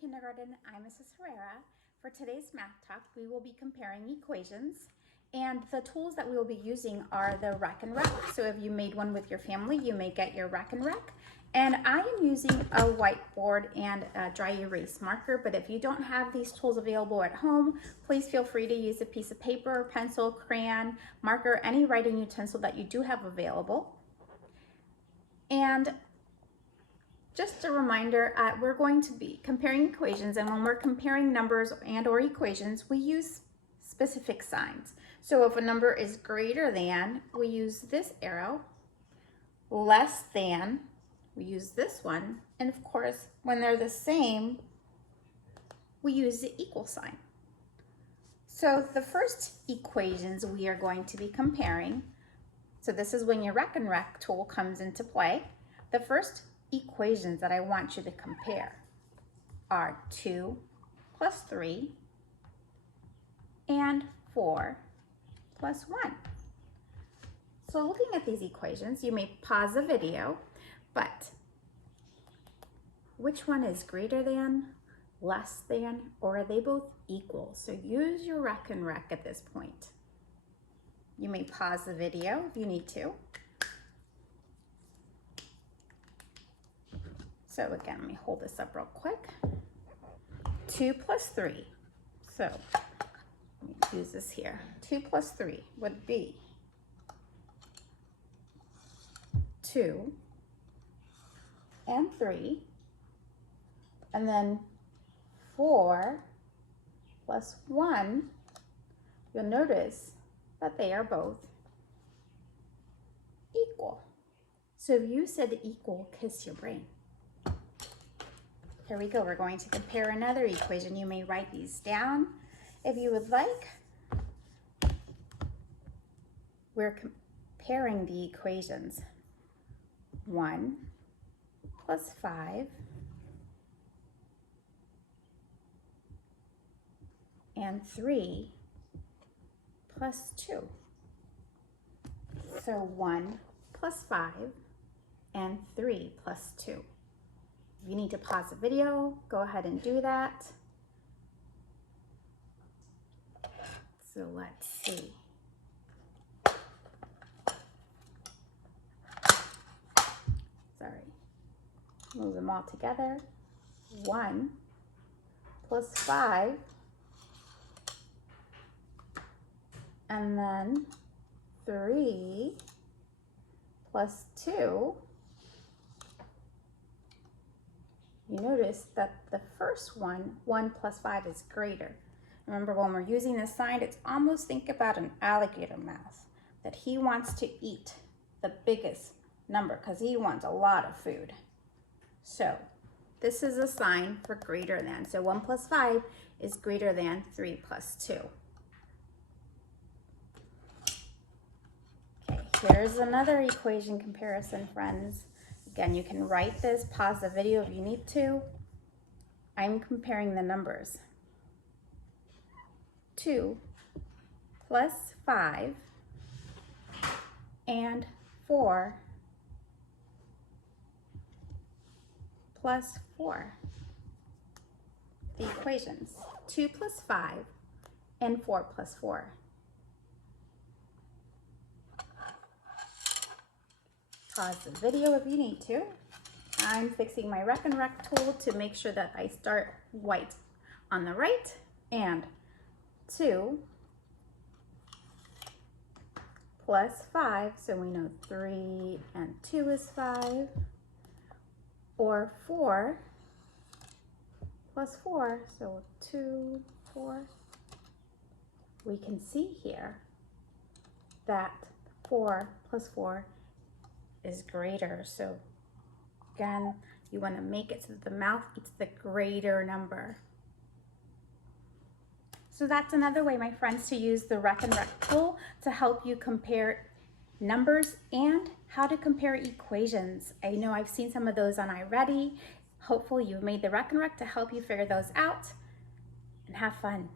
Kindergarten. I'm Mrs. Herrera. For today's math talk, we will be comparing equations, and the tools that we will be using are the Rec and Rec. So if you made one with your family, you may get your Rec and Rec. And I am using a whiteboard and a dry erase marker, but if you don't have these tools available at home, please feel free to use a piece of paper, pencil, crayon, marker, any writing utensil that you do have available. And just a reminder, we're going to be comparing equations, and when we're comparing numbers and or equations, we use specific signs. So if a number is greater than, we use this arrow. Less than, we use this one. And of course, when they're the same, we use the equal sign. So the first equations we are going to be comparing, so this is when your Rec and Rec tool comes into play. The first equations that I want you to compare are 2 plus 3 and 4 plus 1. So looking at these equations, you may pause the video, but which one is greater than, less than, or are they both equal? So use your Rec and Rec at this point. You may pause the video if you need to. So again, let me hold this up real quick. 2 plus 3. So let me use this here. 2 plus 3 would be 2 and 3. And then 4 plus 1, you'll notice that they are both equal. So if you said equal, kiss your brain. Here we go, we're going to compare another equation. You may write these down if you would like. We're comparing the equations 1 plus 5 and 3 plus 2. So 1 plus 5 and 3 plus 2. If you need to pause the video, go ahead and do that. So let's see. Sorry. Move them all together. 1 plus 5, and then 3 plus 2. You notice that the first one, 1 plus 5, is greater. Remember, when we're using this sign, it's almost, think about an alligator mouth, that he wants to eat the biggest number because he wants a lot of food. So this is a sign for greater than. So 1 plus 5 is greater than 3 plus 2. Okay, here's another equation comparison, friends. Again, you can write this, pause the video if you need to. I'm comparing the numbers. 2 plus 5 and 4 plus 4. The equations, 2 plus 5 and 4 plus 4. Pause the video if you need to. I'm fixing my Rec and Rec tool to make sure that I start white on the right, and 2 plus 5, so we know 3 and 2 is 5, or 4 plus 4, so 2, 4. We can see here that 4 plus 4 is greater. So again, you want to make it so that the mouth eats the greater number. So that's another way, my friends, to use the Rec and Rec tool to help you compare numbers and how to compare equations. I know I've seen some of those on iReady. Hopefully you've made the Rec and Rec to help you figure those out, and have fun.